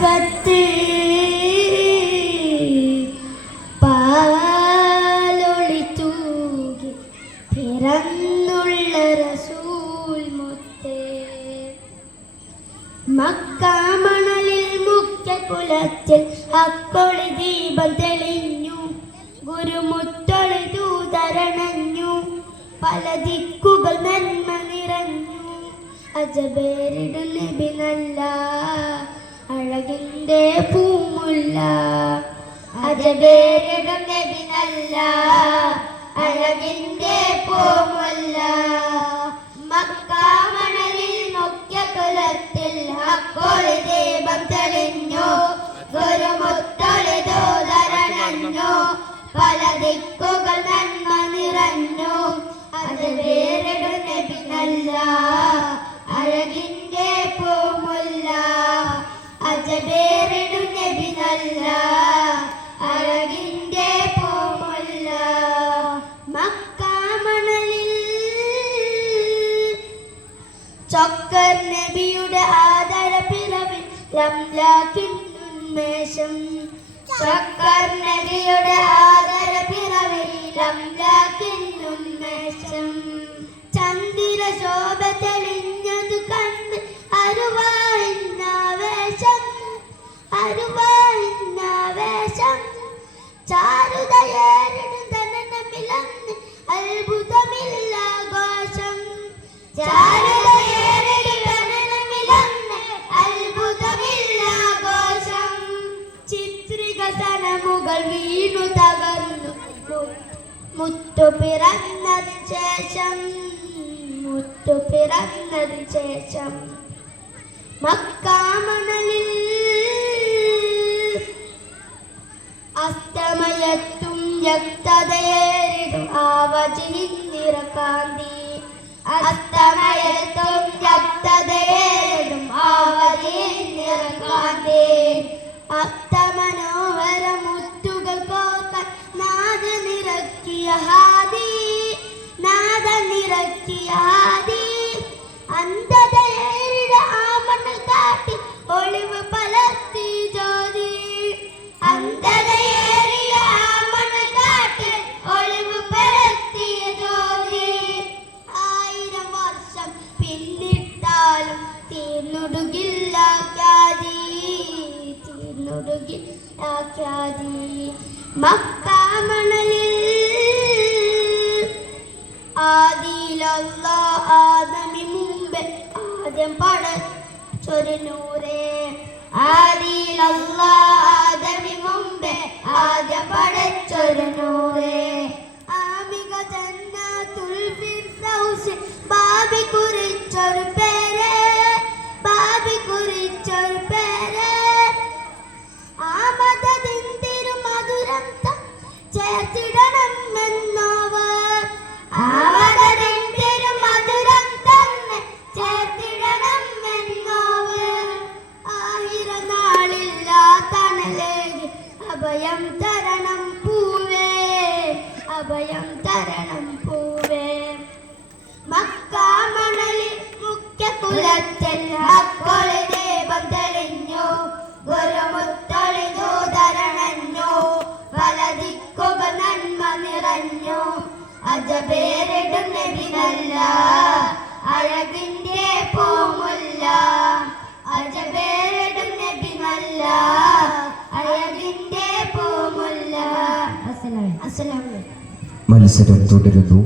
മക്കത്ത് പാലൊളി തൂകി പിറന്നുള്ള റസൂൽ മുത്തേ മക്കാമണലിൽ മുഖ്യകുലത്തിൽ അക്കൊളി ദീപം തെളിഞ്ഞു ഗുരുമുത്തൊളി ദൂതരണഞ്ഞു പല ദിക്കുകൾ നന്മ നിറഞ്ഞു അജബേരിടു നബി നല്ല അഴകിന്റെ പൂമുല്ല അജബേരിടു നബി നല്ല അഴകിന്റെ പൂമുല്ല മക്കാമണലിൽ മുഖ്യകുലത്തിൽ അക്കോളി ദീപം തെളിഞ്ഞു ഗുരുമുത്തൊളി ദൂതരണഞ്ഞു പല ദിക്കുകൾ നന്മ നിറഞ്ഞു അജബേരിടു നബി നല്ല അഴകിന്റെ പൂമുല്ല അജബേരിടു നബി നല്ല അഴകിന്റെ പൂമുല്ല മക്കാമണലിൽ ചൊക്കർ നബിയുടെ ആദര പിറവിൽ ലംലാക്കിൻ ഉന്മേഷം ചൊക്കർ നബിയുടെ ആദര പിറവിൽ ലംലാക്കിൻ ഉന്മേഷം ചന്ദ്ര ശോഭ തെളിഞ്ഞതു കണ്ട് അരുവായിന്നാവേശം ചാരുതയേറിടും തനനമിലന്ന് അത്ഭുതമില്ലാഘോഷം ചാരുതയേറിടും തനനമിലന്ന് അത്ഭുതമില്ലാഘോഷം ചിത്രിക സനമുകൾ വീണു തകർന്നു മുത്തു പിറന്നതിന് ശേഷം മക്കാമണലിൽ അസ്തമയത്തും രക്തതയേറിടും ആവജിൻ നിറകാന്തി അസ്തമയത്തും രക്തതയേറിടും ആവജിൻ നിറകാന്തി അസ്തമനോഹര മുത്തുകൾ കോക്കാൻ നാദ നിറക്കിയ ഹാദി അന്ധതയേറിടെ ആ മണ്ണിൽ കാട്ടി ഒളിവ് പലർത്തി ജ്യോതി അന്ധതയേറിയ ആ മണ്ണിൽ കാട്ടി ഒളിവ് പലർത്തിയ ജ്യോതി 1000 വർഷം പിന്നിട്ടാലും തീർന്നൊടുകില്ല ഖ്യാതി മക്കാമണലിൽ ആദിലല്ലാഹ് മുമ്പേ ആദ്യം പടച്ചൊരു നൂറേ ആദിലല്ലാഹ് മുമ്പേ ആദ്യം പടച്ചൊരു നൂറേ ആമിക ജന്നത്തുൽ ഫിർദൗസ് ബാബി കുറിച്ചൊരു പേര് ആമദദിൻ തിരുമധുരം ചേർത്തിടണം എന്നവർ ആമദദിൻ തിരുമധുരം തന്നെ ചേർത്തിടണം എന്നവർ ആയിര നാളില്ലാ തണലേകി അഭയം തരണം പൂവേ മക്കാമണലിൽ മുഖ്യകുലത്തിൽ അക്കൊളി ദീപം തെളിഞ്ഞു ഗുരുമുത്തൊളി ദൂതരണഞ്ഞു പല ദിക്കുകൾ നന്മ നിറഞ്ഞു അജബേരിടു നബി നല്ല അഴകിന്റെ പൂമുല്ല അജബേരിടു നബി നല്ല അഴകിന്റെ പൂമുല്ല. മത്സരം തുടരുന്നു.